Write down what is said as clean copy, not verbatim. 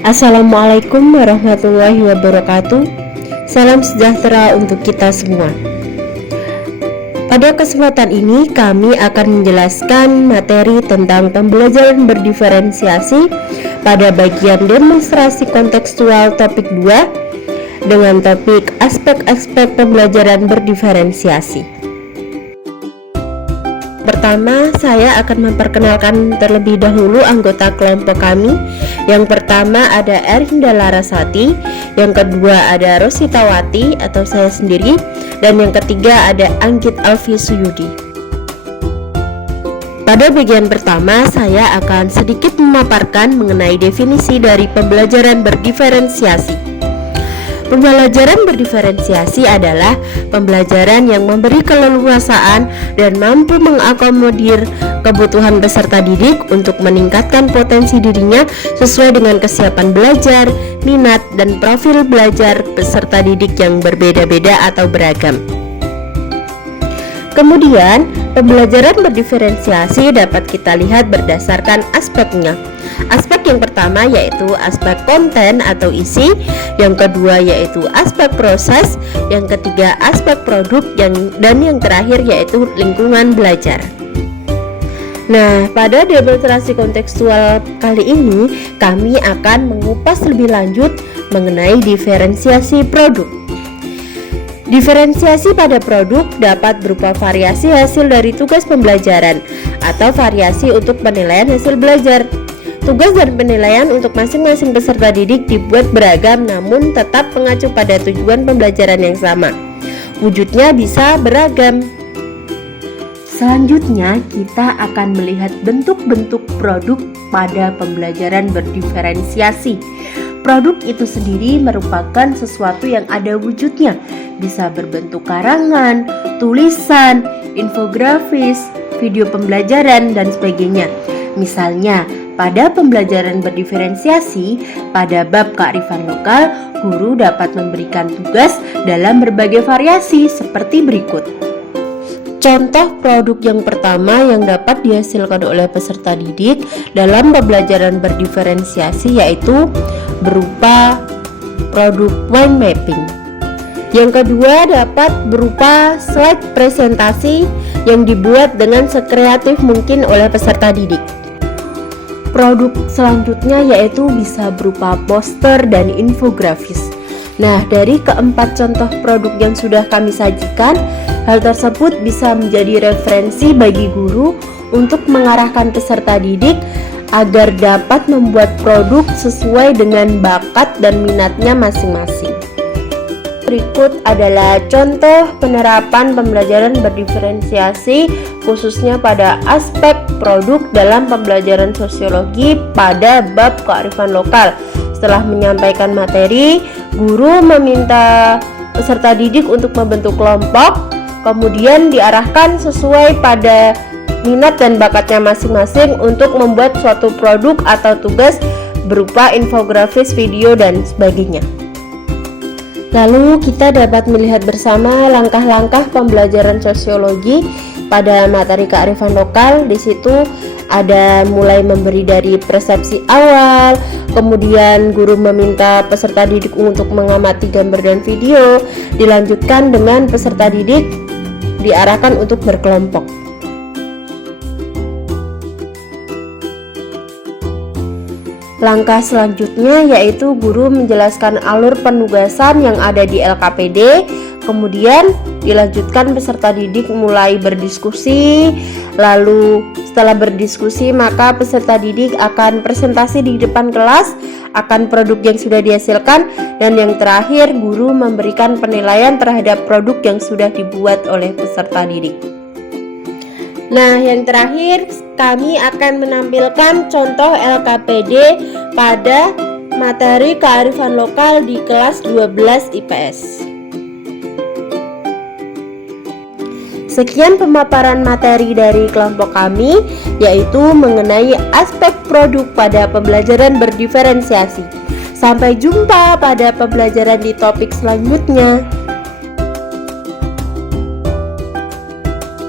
Assalamualaikum warahmatullahi wabarakatuh. Salam sejahtera untuk kita semua. Pada kesempatan ini kami akan menjelaskan materi tentang pembelajaran berdiferensiasi pada bagian demonstrasi kontekstual topik 2 dengan topik aspek-aspek pembelajaran berdiferensiasi. Pertama, saya akan memperkenalkan terlebih dahulu anggota kelompok kami. Yang pertama ada Erinda Larasati, yang kedua ada Rositawati atau saya sendiri, dan yang ketiga ada Anggit Alfi Suyudi. Pada bagian pertama, saya akan sedikit memaparkan mengenai definisi dari pembelajaran berdiferensiasi. Pembelajaran berdiferensiasi adalah pembelajaran yang memberi keleluasaan dan mampu mengakomodir kebutuhan peserta didik untuk meningkatkan potensi dirinya sesuai dengan kesiapan belajar, minat, dan profil belajar peserta didik yang berbeda-beda atau beragam. Kemudian, pembelajaran berdiferensiasi dapat kita lihat berdasarkan aspeknya. Aspek yang pertama yaitu aspek konten atau isi, yang kedua yaitu aspek proses, yang ketiga aspek produk, dan yang terakhir yaitu lingkungan belajar. Nah, pada demonstrasi kontekstual kali ini kami akan mengupas lebih lanjut mengenai diferensiasi produk. Diferensiasi pada produk dapat berupa variasi hasil dari tugas pembelajaran atau variasi untuk penilaian hasil belajar. Tugas dan penilaian untuk masing-masing peserta didik dibuat beragam namun tetap mengacu pada tujuan pembelajaran yang sama. Wujudnya bisa beragam. Selanjutnya kita akan melihat bentuk-bentuk produk pada pembelajaran berdiferensiasi. Produk itu sendiri merupakan sesuatu yang ada wujudnya, bisa berbentuk karangan, tulisan, infografis, video pembelajaran, dan sebagainya. Misalnya, pada pembelajaran berdiferensiasi, pada bab kearifan lokal, guru dapat memberikan tugas dalam berbagai variasi seperti berikut. Contoh produk yang pertama yang dapat dihasilkan oleh peserta didik dalam pembelajaran berdiferensiasi yaitu berupa produk mind mapping. Yang kedua dapat berupa slide presentasi yang dibuat dengan sekreatif mungkin oleh peserta didik. Produk selanjutnya yaitu bisa berupa poster dan infografis. Nah, dari keempat contoh produk yang sudah kami sajikan, hal tersebut bisa menjadi referensi bagi guru untuk mengarahkan peserta didik agar dapat membuat produk sesuai dengan bakat dan minatnya masing-masing. Berikut adalah contoh penerapan pembelajaran berdiferensiasi khususnya pada aspek produk dalam pembelajaran sosiologi pada bab kearifan lokal. Setelah menyampaikan materi, guru meminta peserta didik untuk membentuk kelompok, kemudian diarahkan sesuai pada minat dan bakatnya masing-masing untuk membuat suatu produk atau tugas berupa infografis, video, dan sebagainya. Lalu kita dapat melihat bersama langkah-langkah pembelajaran sosiologi pada materi kearifan lokal. Di situ ada mulai memberi dari persepsi awal, kemudian guru meminta peserta didik untuk mengamati gambar dan video, dilanjutkan dengan peserta didik diarahkan untuk berkelompok. Langkah selanjutnya yaitu guru menjelaskan alur penugasan yang ada di LKPD, kemudian dilanjutkan peserta didik mulai berdiskusi. Lalu setelah berdiskusi maka peserta didik akan presentasi di depan kelas akan produk yang sudah dihasilkan, dan yang terakhir guru memberikan penilaian terhadap produk yang sudah dibuat oleh peserta didik. Nah, yang terakhir kami akan menampilkan contoh LKPD pada materi kearifan lokal di kelas 12 IPS. Sekian pemaparan materi dari kelompok kami, yaitu mengenai aspek produk pada pembelajaran berdiferensiasi. Sampai jumpa pada pembelajaran di topik selanjutnya.